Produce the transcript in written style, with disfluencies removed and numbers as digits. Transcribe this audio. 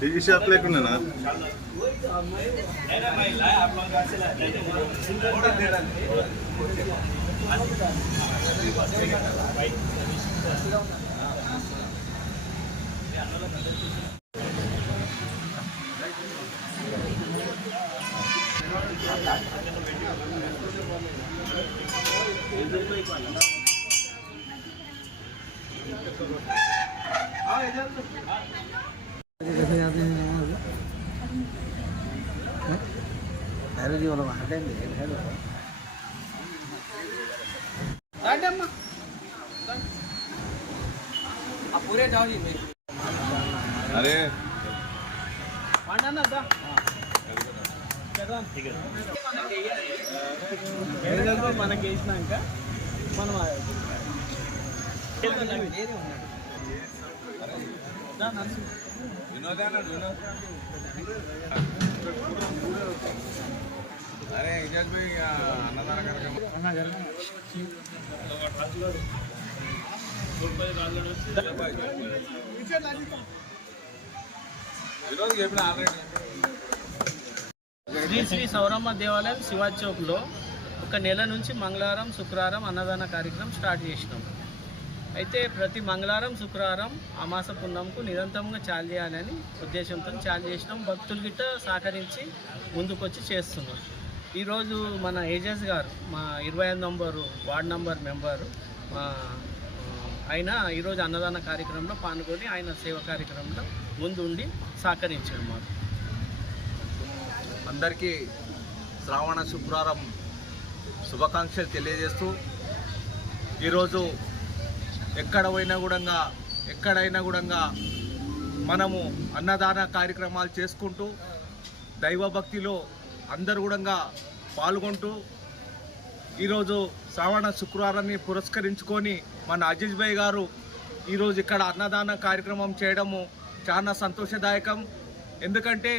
Tea shop लेकुंडा पूरे जाओ जी अरे మనకి వేసినాక మనం अरे एजाज भाई अन्नदान శ్రీ శ్రీ సౌరమ్మ దేవాలయం శివాజీ చౌక్లో ఒక నెల నుంచి మంగళవారం శుక్రవారం అన్నదాన కార్యక్రమం స్టార్ట్ చేసినాం. అయితే ప్రతి మంగళవారం శుక్రవారం అమాస పుణ్యంకు నిరంతరంగా చాలు చేయాలని ఉద్దేశంతో చాలు చేసినాం. భక్తులు గిట్ట సహకరించి ముందుకొచ్చి చేస్తున్నాం. ఈరోజు మన ఏజెస్ గారు మా 25 నంబరు వార్డ్ నంబర్ మెంబరు ఆయన ఈరోజు అన్నదాన కార్యక్రమంలో పాల్గొని ఆయన సేవ కార్యక్రమంలో ముందు ఉండి సహకరించాడు. మాకు అందరికీ శ్రావణ శుక్రవారం శుభాకాంక్షలు తెలియజేస్తూ ఈరోజు ఎక్కడైనా కూడా మనము అన్నదాన కార్యక్రమాలు చేసుకుంటూ దైవభక్తిలో అందరూ కూడా పాల్గొంటూ ఈరోజు శ్రావణ శుక్రవారాన్ని పురస్కరించుకొని మన అజీజ్ భాయ్ గారు ఈరోజు ఇక్కడ అన్నదాన కార్యక్రమం చేయడము చాలా సంతోషదాయకం. ఎందుకంటే